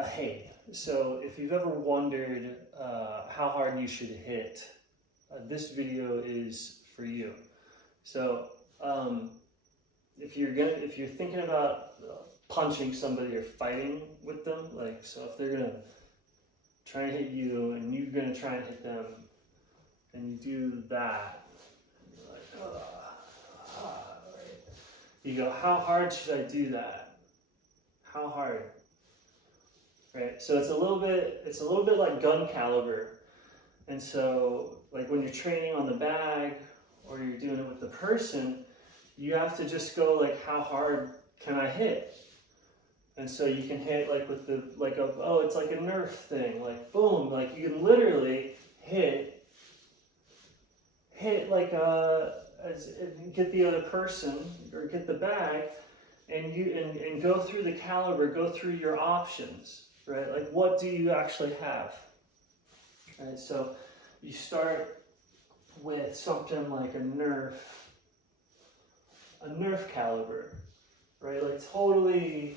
Hey, so if you've ever wondered how hard you should hit, this video is for you. So if you're thinking about punching somebody or fighting with them, like so if they're gonna try and hit you and you're gonna try and hit them, and you do that, you're like, right? You go, how hard should I do that? How hard? Right, so it's a little bit like gun caliber, and so like when you're training on the bag or you're doing it with the person, you have to just go like, how hard can I hit? And so you can hit like with the it's like a Nerf thing, like boom, like you can literally hit like get the other person or get the bag, and go through the caliber, go through your options. Right, like what do you actually have? Right, so you start with something like a Nerf caliber, right? Like totally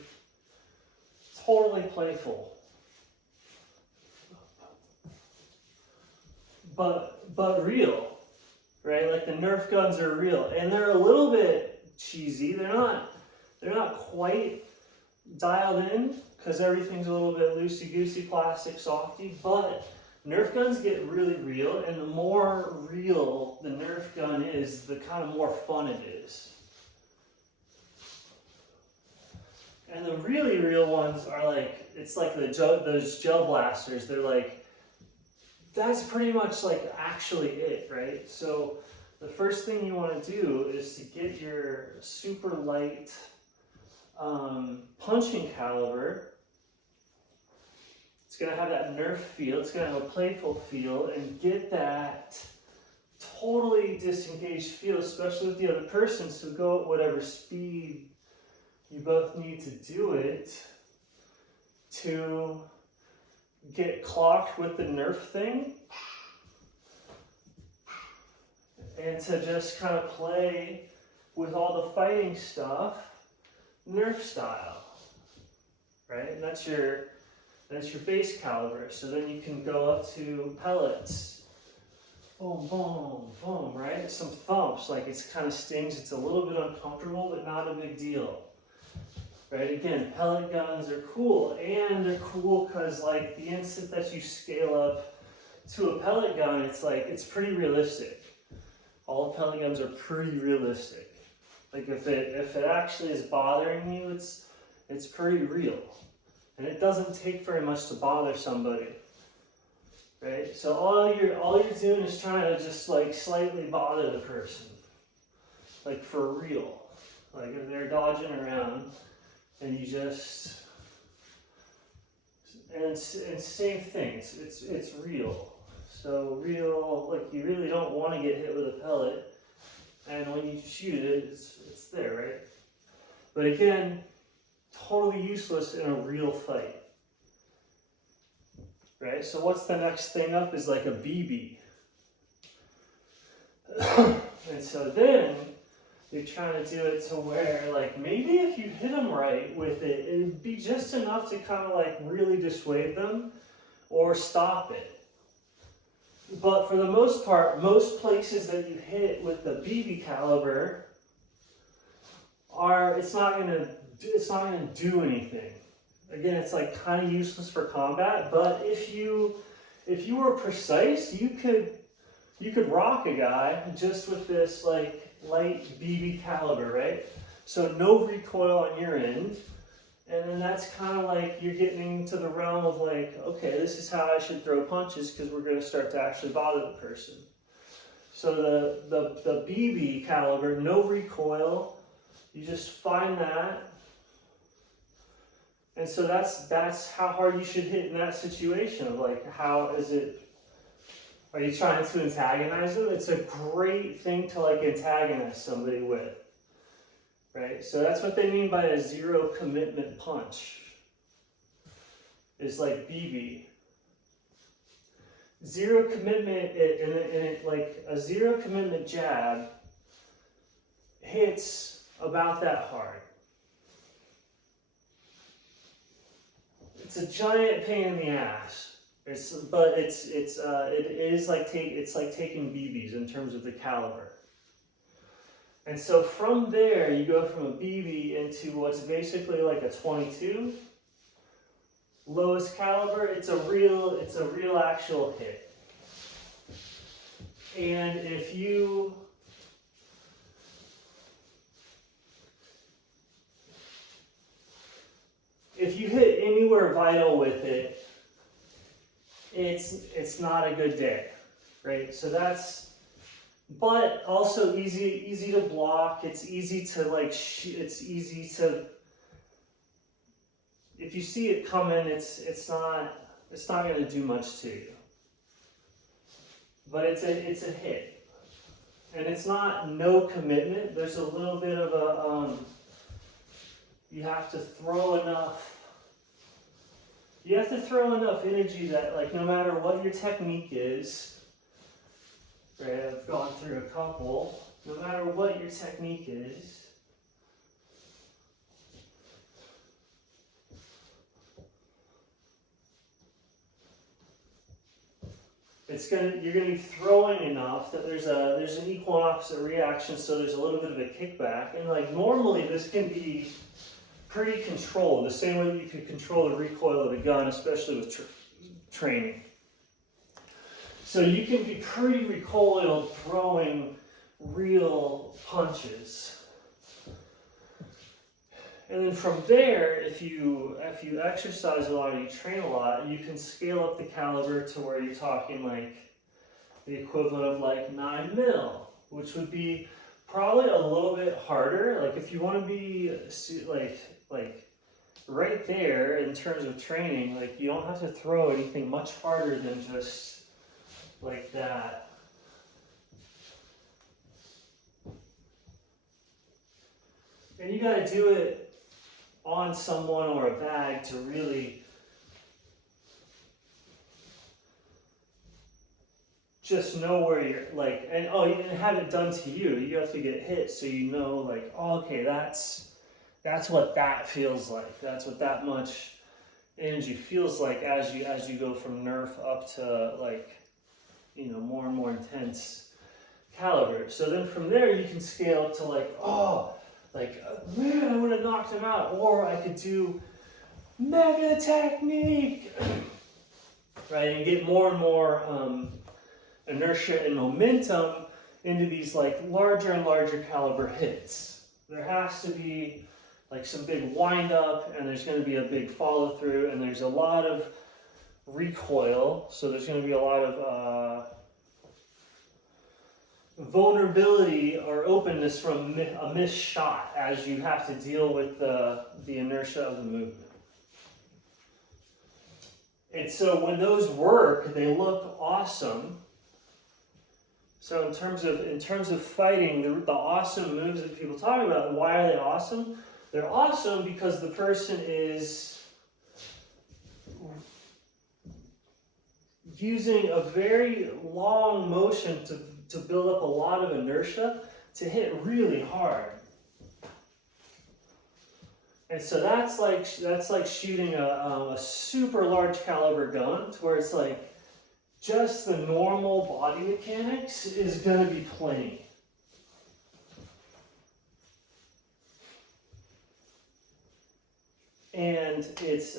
playful, but real, right? Like the Nerf guns are real, and they're a little bit cheesy. They're not quite dialed in, because everything's a little bit loosey-goosey, plastic, softy, but Nerf guns get really real, and the more real the Nerf gun is, the kind of more fun it is. And the really real ones are like, it's like those gel blasters, they're like, that's pretty much like actually it, right? So the first thing you want to do is to get your super light punching caliber. It's going to have that Nerf feel, it's going to have a playful feel, and get that totally disengaged feel, especially with the other person. So go at whatever speed you both need to do it to get clocked with the Nerf thing, and to just kind of play with all the fighting stuff Nerf style, right? And that's your base caliber. So then you can go up to pellets. Boom, boom, boom, right? Some thumps, like it kind of stings. It's a little bit uncomfortable, but not a big deal. Right? Again, pellet guns are cool, and they're cool because like the instant that you scale up to a pellet gun, it's pretty realistic. All pellet guns are pretty realistic. Like if it actually is bothering you, it's pretty real. And it doesn't take very much to bother somebody, right? So all you're doing is trying to just like slightly bother the person, like for real. Like if they're dodging around, and you just and same thing. It's real. So real, like you really don't want to get hit with a pellet, and when you shoot it, it's there, right? But again, totally useless in a real fight, right? So what's the next thing up is like a BB. And so then you're trying to do it to where like maybe if you hit them right with it, it'd be just enough to kind of like really dissuade them or stop it. But for the most part, most places that you hit with the BB caliber it's not gonna do anything. Again, it's like kind of useless for combat, but if you were precise, you could rock a guy just with this like light BB caliber, right? So no recoil on your end, and then that's kind of like you're getting into the realm of like, okay, this is how I should throw punches because we're going to start to actually bother the person. So the BB caliber, no recoil, you just find that. And so that's how hard you should hit in that situation of like, how is it, are you trying to antagonize them? It's a great thing to like antagonize somebody with, right? So that's what they mean by a zero commitment punch. Is like BB. Zero commitment, like a zero commitment jab hits about that hard. It's a giant pain in the ass. It is like taking BBs in terms of the caliber. And so from there, you go from a BB into what's basically like a 22. Lowest caliber, it's a real actual hit. And if you hit anywhere vital with it, it's not a good day, right? So that's, but also easy to block. It's easy to it's easy to, if you see it coming, it's not going to do much to you. But it's a hit, and it's not no commitment. There's a little bit of a you have to throw enough. You have to throw enough energy that, like, no matter what your technique is, right? I've gone through a couple. No matter what your technique is, you're gonna be throwing enough that there's an equal and opposite reaction, so there's a little bit of a kickback. And like normally this can be pretty controlled, the same way that you could control the recoil of the gun, especially with training. So you can be pretty recoiled throwing real punches. And then from there, if you exercise a lot or you train a lot, you can scale up the caliber to where you're talking like the equivalent of like 9 mil, which would be probably a little bit harder. Like if you want to be like right there in terms of training, like you don't have to throw anything much harder than just like that. And you got to do it on someone or a bag to really just know where you're like, and have it done to you. You have to get hit so you know, like, oh, okay, that's what that feels like. That's what that much energy feels like as you go from Nerf up to like, more and more intense caliber. So then from there you can scale up to like, man, I would have knocked him out. Or I could do mega technique, right? And get more and more inertia and momentum into these like larger and larger caliber hits. There has to be like some big wind up, and there's going to be a big follow through, and there's a lot of recoil. So there's going to be a lot of vulnerability or openness from a missed shot as you have to deal with the inertia of the movement. And so when those work, they look awesome. So in terms of fighting, the awesome moves that people talk about, why are they awesome? They're awesome because the person is using a very long motion to build up a lot of inertia to hit really hard. And so that's like shooting a super large caliber gun, to where it's like just the normal body mechanics is going to be plenty. And it's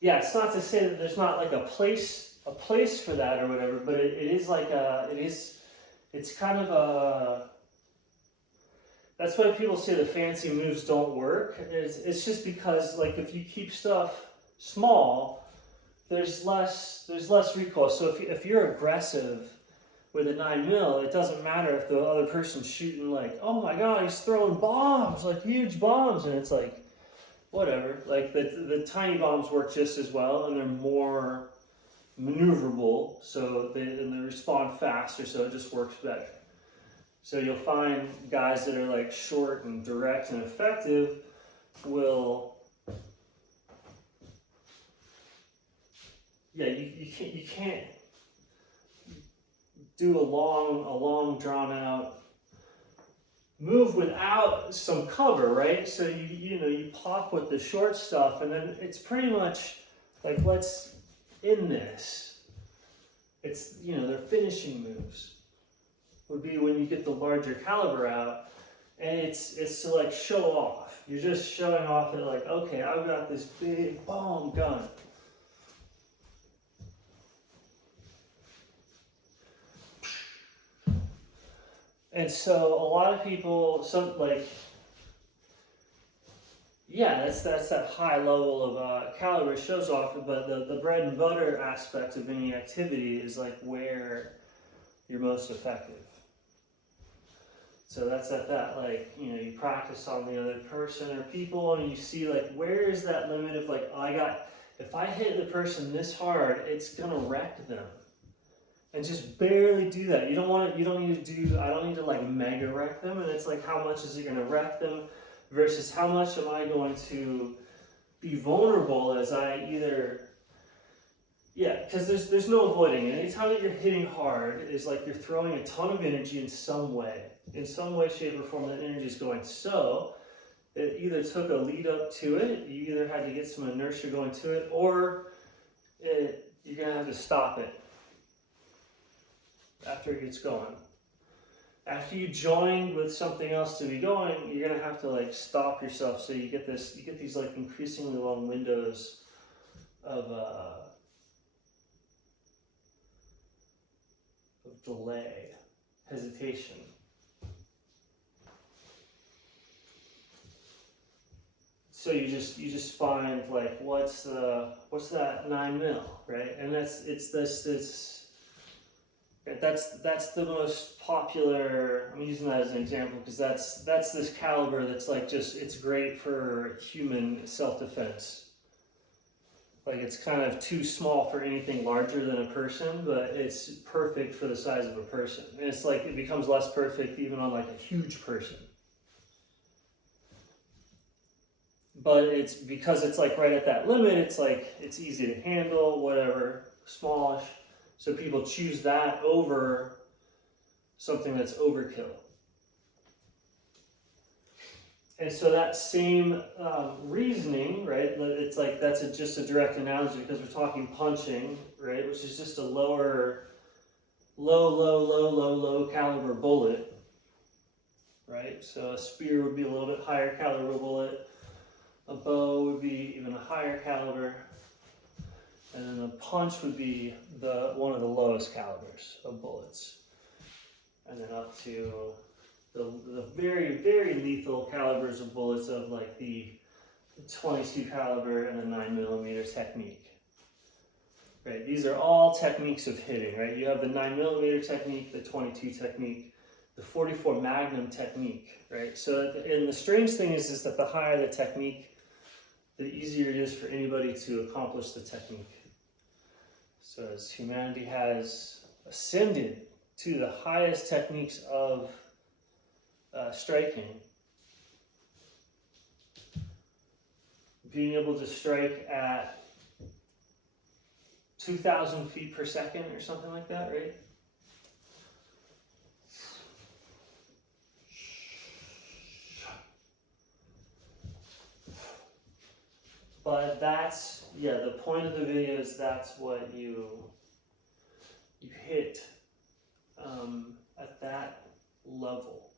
it's not to say that there's not like a place for that or whatever, but it is like it's kind of a, that's why people say the fancy moves don't work. It's just because, like, if you keep stuff small, there's less recoil. So if you're aggressive with a 9 mil, it doesn't matter if the other person's shooting like, oh my god, he's throwing bombs, like huge bombs, and it's like, whatever. Like the tiny bombs work just as well, and they're more maneuverable, so they respond faster, so it just works better. So you'll find guys that are like short and direct and effective will, you can't do a long drawn out move without some cover, right? So you pop with the short stuff, and then it's pretty much like, let's in this. It's, their finishing moves would be when you get the larger caliber out, and it's to like show off. You're just showing off that, like, okay, I've got this big boom gun. And so a lot of people, that's that high level of caliber shows off, but the bread and butter aspect of any activity is like where you're most effective. So that's at that, like, you practice on the other person or people, and you see, like, where is that limit of, like, if I hit the person this hard, it's gonna wreck them. And just barely do that. I don't need to like mega wreck them, and it's like, how much is it gonna wreck them versus how much am I going to be vulnerable as I because there's no avoiding it. Anytime that you're hitting hard is like you're throwing a ton of energy in some way, shape, or form. That energy is going. So it either took a lead up to it, you either had to get some inertia going to it, or you're gonna have to stop it after it gets going. After you join with something else to be going, you're gonna have to like stop yourself. So you get these like increasingly long windows of delay, hesitation. So you just find like, what's that 9 mil, right? And that's the most popular. I'm using that as an example because that's this caliber that's like it's great for human self-defense. Like, it's kind of too small for anything larger than a person, but it's perfect for the size of a person. And it's like it becomes less perfect even on like a huge person. But it's because it's like right at that limit, it's like it's easy to handle, whatever, smallish. So people choose that over something that's overkill. And so that same reasoning, right? It's like that's just a direct analogy because we're talking punching, right? Which is just a low caliber bullet, right? So a spear would be a little bit higher caliber bullet. A bow would be even a higher caliber. And then a punch would be one of the lowest calibers of bullets. And then up to the very, very lethal calibers of bullets of like the 22 caliber and the 9mm technique. Right, these are all techniques of hitting, right? You have the 9mm technique, the 22 technique, the 44 Magnum technique, right? So, and the strange thing is that the higher the technique, the easier it is for anybody to accomplish the technique. So as humanity has ascended to the highest techniques of striking, being able to strike at 2,000 feet per second or something like that, right? But that's, the point of the video is that's what you hit at that level.